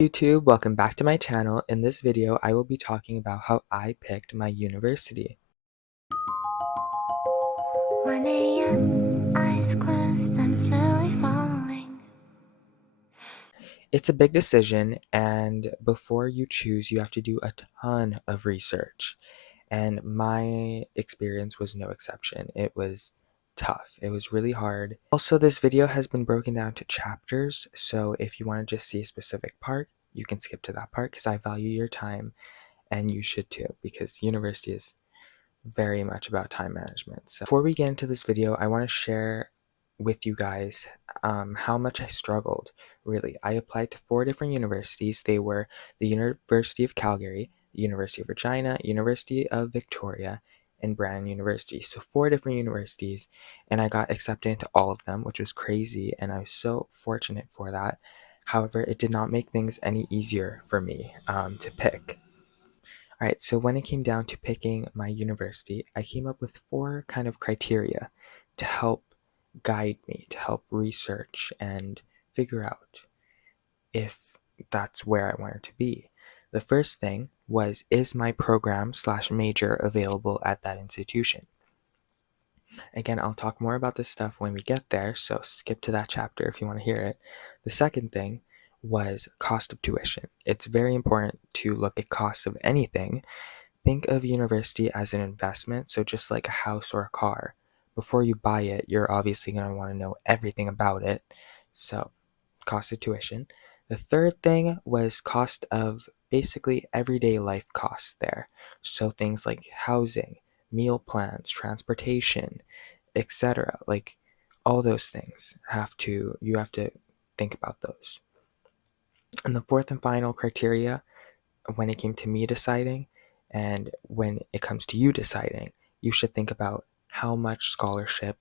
YouTube, welcome back to my channel. In this video, I will be talking about how I picked my university. 1 a.m., eyes closed, I'm slowly falling. It's a big decision, and before you choose, you have to do a ton of research. And my experience was no exception. It was tough. It was really hard. Also, this video has been broken down to chapters, so if you want to just see a specific part, you can skip to that part because I value your time, and you should too, because university is very much about time management. So before we get into this video, I want to share with you guys how much I struggled. Really, I applied to 4 different universities. They were the University of Calgary, the University of Regina, University of Victoria, and Brandon University. So 4 different universities, and I got accepted into all of them, which was crazy, and I was so fortunate for that. However, it did not make things any easier for me to pick. Alright, so when it came down to picking my university, I came up with 4 kind of criteria to help guide me, to help research and figure out if that's where I wanted to be. The first thing was, is my program / major available at that institution? Again, I'll talk more about this stuff when we get there, so skip to that chapter if you want to hear it. The second thing was cost of tuition. It's very important to look at cost of anything. Think of university as an investment, so just like a house or a car. Before you buy it, you're obviously going to want to know everything about it. So, cost of tuition. The third thing was cost of basically everyday life costs there. So, things like housing, meal plans, transportation, etc. Like all those things you have to think about those. And the fourth and final criteria when it came to me deciding, and when it comes to you deciding, you should think about how much scholarship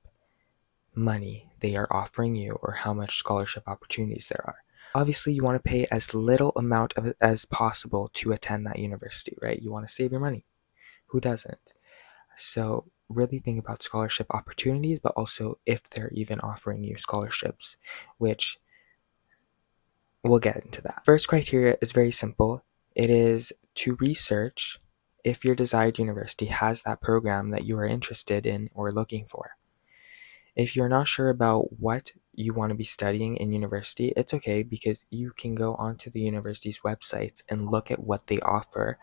money they are offering you, or how much scholarship opportunities there are. Obviously, you want to pay as little amount of it as possible to attend that university, right? You want to save your money. Who doesn't? So really think about scholarship opportunities, but also if they're even offering you scholarships, which we'll get into that. First criteria is very simple. It is to research if your desired university has that program that you are interested in or looking for. If you're not sure about what you want to be studying in university, it's okay, because you can go onto the university's websites and look at what they offer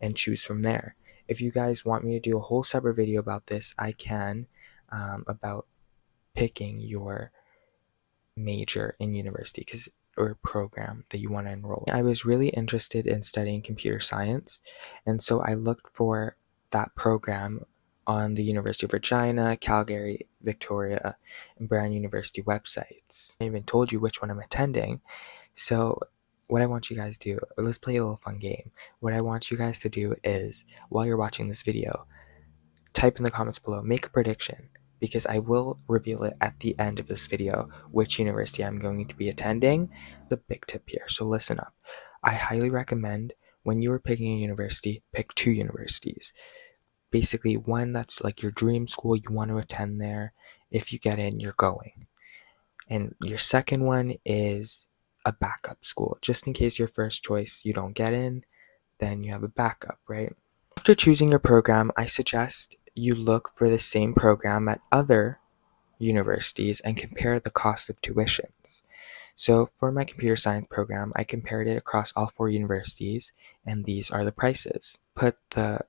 and choose from there. If you guys want me to do a whole separate video about this, I can, about picking your major in university or program that you want to enroll. I was really interested in studying computer science, and so I looked for that program on the University of Regina, Calgary, Victoria, and Brandon University websites. I even told you which one I'm attending. So what I want you guys to do, let's play a little fun game. What I want you guys to do is, while you're watching this video, type in the comments below, make a prediction, because I will reveal it at the end of this video, which university I'm going to be attending. The big tip here, so listen up. I highly recommend, when you are picking a university, pick 2 universities. Basically, one that's like your dream school, you want to attend there. If you get in, you're going. And your second one is a backup school, just in case your first choice you don't get in, then you have a backup, right? After choosing your program, I suggest you look for the same program at other universities and compare the cost of tuitions. So for my computer science program, I compared it across all 4 universities, and these are the prices. Put the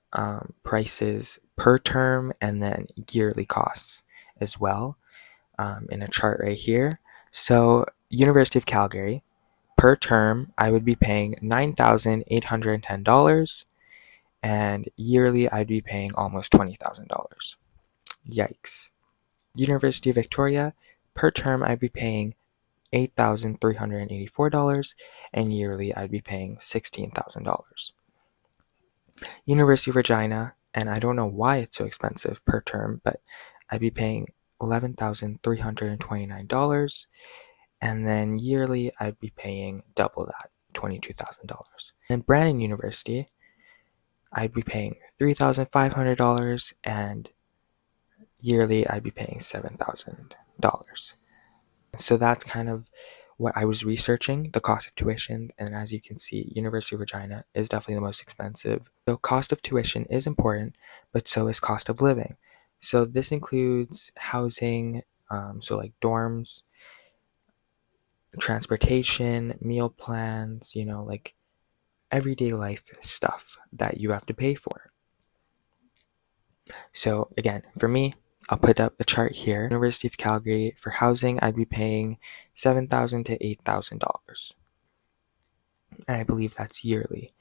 prices per term and then yearly costs as well in a chart right here. So University of Calgary, per term, I would be paying $9,810, and yearly I'd be paying almost $20,000. Yikes. University of Victoria, per term I'd be paying $8,384, and yearly I'd be paying $16,000. University of Regina, and I don't know why it's so expensive per term, but I'd be paying $11,329, and then yearly I'd be paying double that, $22,000. And Brandon University, I'd be paying $3,500, and yearly I'd be paying $7,000. So that's kind of what I was researching, the cost of tuition, and as you can see, University of Regina is definitely the most expensive. So cost of tuition is important, but so is cost of living. So this includes housing, so like dorms, transportation, meal plans, like everyday life stuff that you have to pay for. So again, for me, I'll put up a chart here. University of Calgary, for housing, I'd be paying $7,000 to $8,000. And I believe that's yearly.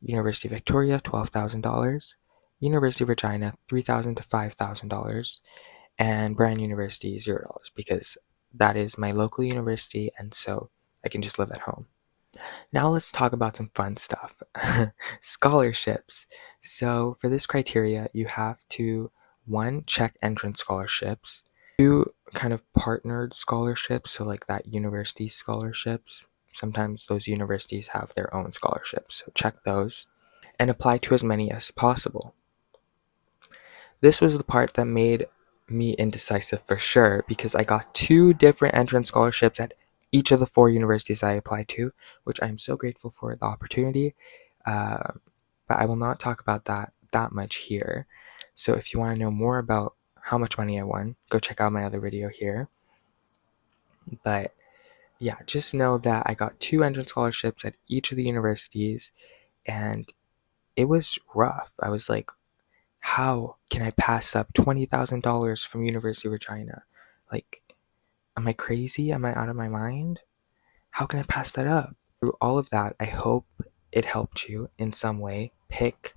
University of Victoria, $12,000. University of Regina, $3,000 to $5,000. And Brand University, $0, because that is my local university, and so I can just live at home. Now let's talk about some fun stuff. Scholarships. So for this criteria, you have to, one, check entrance scholarships, two, kind of partnered scholarships, so like that university scholarships. Sometimes those universities have their own scholarships, so check those, and apply to as many as possible. This was the part that made me indecisive for sure, because I got two different entrance scholarships at each of the four universities I applied to, which I'm so grateful for the opportunity. Uh, but I will not talk about that much here. So if you want to know more about how much money I won, go check out my other video here. But yeah, just know that I got two entrance scholarships at each of the universities, and it was rough. I was like, how can I pass up $20,000 from University of Regina? Like, am I crazy? Am I out of my mind? How can I pass that up? Through all of that, I hope it helped you in some way pick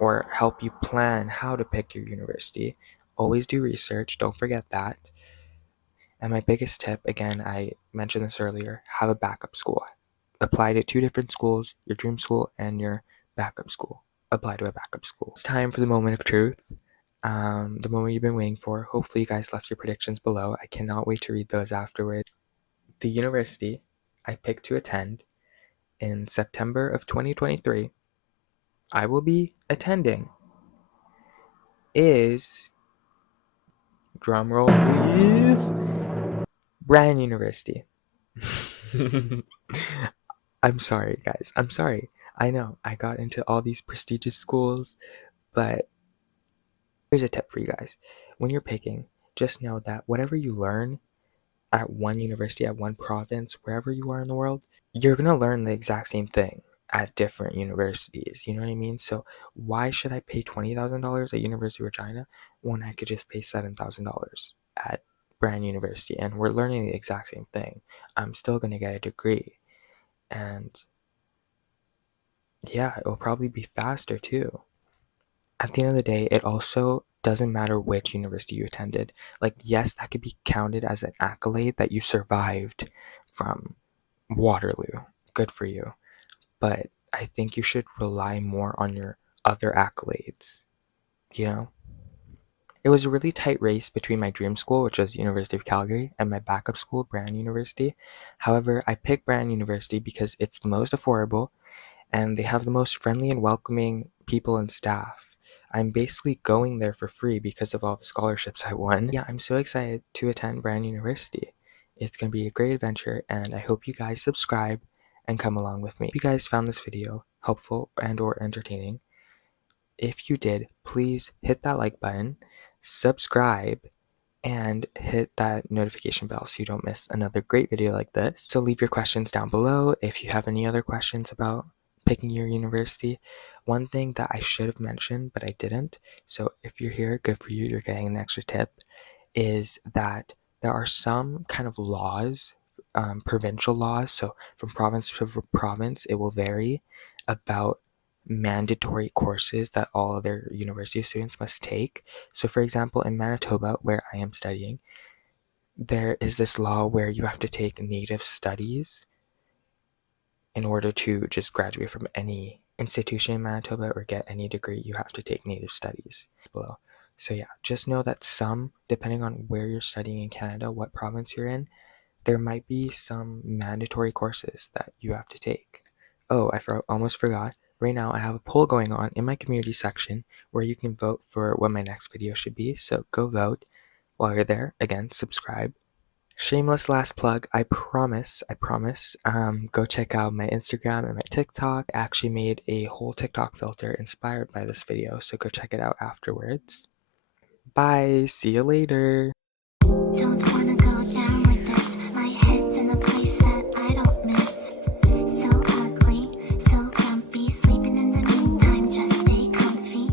or help you plan how to pick your university. Always do research, don't forget that. And my biggest tip, again, I mentioned this earlier, have a backup school. Apply to two different schools, your dream school and your backup school. Apply to a backup school. It's time for the moment of truth. The moment you've been waiting for. Hopefully you guys left your predictions below. I cannot wait to read those afterwards. The university I picked to attend in September of 2023, I will be attending, is, drumroll please, Brand University. I'm sorry, guys. I'm sorry. I know I got into all these prestigious schools, but here's a tip for you guys. When you're picking, just know that whatever you learn at one university, at one province, wherever you are in the world, you're going to learn the exact same thing at different universities. You know what I mean? So why should I pay $20,000 at University of Regina when I could just pay $7,000 at Brand University? And we're learning the exact same thing. I'm still going to get a degree. And yeah, it will probably be faster too. At the end of the day, it also doesn't matter which university you attended. Like, yes, that could be counted as an accolade that you survived from Waterloo. Good for you. But I think you should rely more on your other accolades, you know? It was a really tight race between my dream school, which was University of Calgary, and my backup school, Brand University. However, I picked Brand University because it's the most affordable and they have the most friendly and welcoming people and staff. I'm basically going there for free because of all the scholarships I won. Yeah, I'm so excited to attend Brand University. It's going to be a great adventure, and I hope you guys subscribe and come along with me. If you guys found this video helpful and or entertaining, if you did, please hit that like button, subscribe, and hit that notification bell so you don't miss another great video like this. So leave your questions down below if you have any other questions about picking your university. One thing that I should have mentioned, but I didn't, so if you're here, good for you, you're getting an extra tip, is that there are some kind of laws, provincial laws, so from province to province, it will vary about mandatory courses that all other university students must take. So, for example, in Manitoba, where I am studying, there is this law where you have to take Native studies in order to just graduate from any institution in Manitoba or get any degree. You have to take Native studies below. So yeah, just know that some, depending on where you're studying in Canada, what province you're in, there might be some mandatory courses that you have to take. Oh, almost forgot. Right now, I have a poll going on in my community section where you can vote for what my next video should be. So go vote while you're there. Again, subscribe. Shameless last plug, I promise. Go check out my Instagram and my TikTok. I actually made a whole TikTok filter inspired by this video, so go check it out afterwards. Bye, see you later.